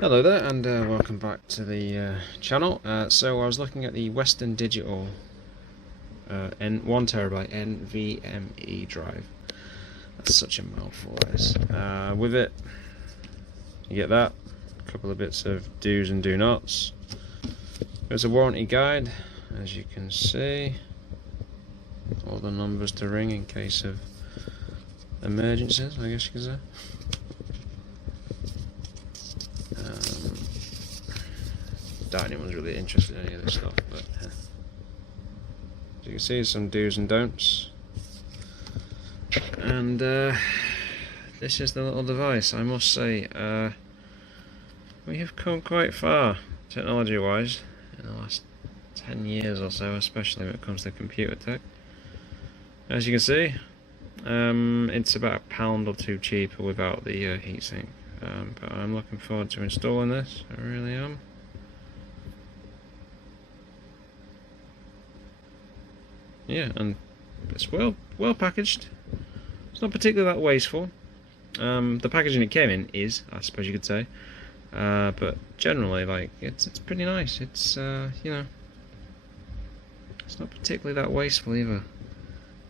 Hello there, and welcome back to the channel. So I was looking at the Western Digital 1TB NVMe drive. That's such a mouthful, that is. With it, you get that, a couple of bits of do's and do nots. There's a warranty guide, as you can see. All the numbers to ring in case of emergencies, I guess you could say. Doubt anyone's really interested in any of this stuff, but as you can see, some do's and don'ts. And this is the little device. I must say, we have come quite far technology-wise in the last 10 years or so, especially when it comes to computer tech. As you can see, it's about £1 or two cheaper without the heatsink. But I'm looking forward to installing this. I really am. Yeah, and it's well packaged. It's not particularly that wasteful. The packaging it came in is, I suppose you could say, but generally, like, it's pretty nice. It's you know, it's not particularly that wasteful either.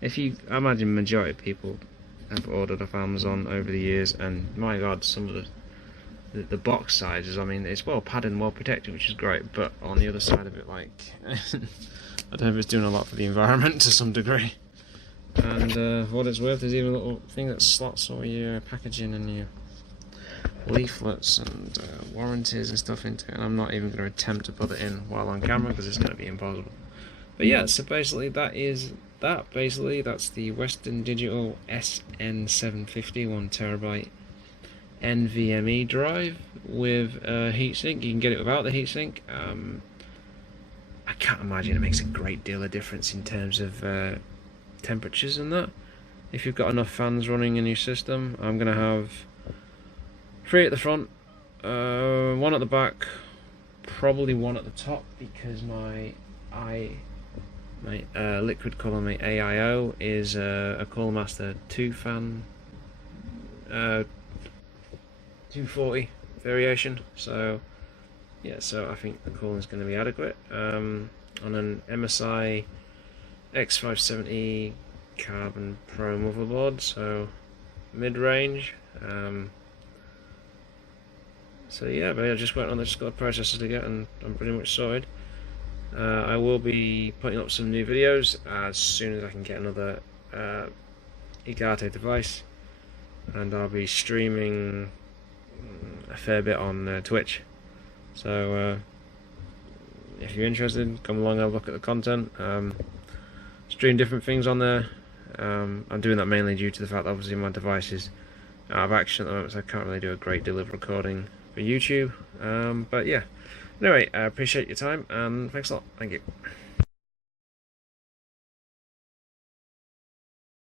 I imagine majority of people have ordered off Amazon over the years, and my God, some of the box sizes. I mean, it's well padded and well protected, which is great. But on the other side of it, like. I don't know if it's doing a lot for the environment to some degree. And for what it's worth, there's even a little thing that slots all your packaging and your leaflets and warranties and stuff into it. And I'm not even going to attempt to put it in while on camera because it's going to be impossible. But yeah, so basically that's the Western Digital SN750 1TB NVMe drive with a heatsink. You can get it without the heatsink. I can't imagine it makes a great deal of difference in terms of temperatures and that. If you've got enough fans running in your system, I'm going to have 3 at the front, 1 at the back, probably 1 at the top because my liquid cooler, my AIO, is a Cooler Master 2-fan 240 variation. So yeah, so I think the cooling is going to be adequate. On an MSI X570 Carbon Pro motherboard, so mid-range. So yeah, but I just went on. I just got a processor to get, and I'm pretty much sorted. I will be putting up some new videos as soon as I can get another Elgato device, and I'll be streaming a fair bit on Twitch. So if you're interested, come along and have a look at the content. Stream different things on there. I'm doing that mainly due to the fact that obviously my device is out of action at the moment, so I can't really do a great deal of recording for YouTube. But yeah, anyway, I appreciate your time and thanks a lot. Thank you.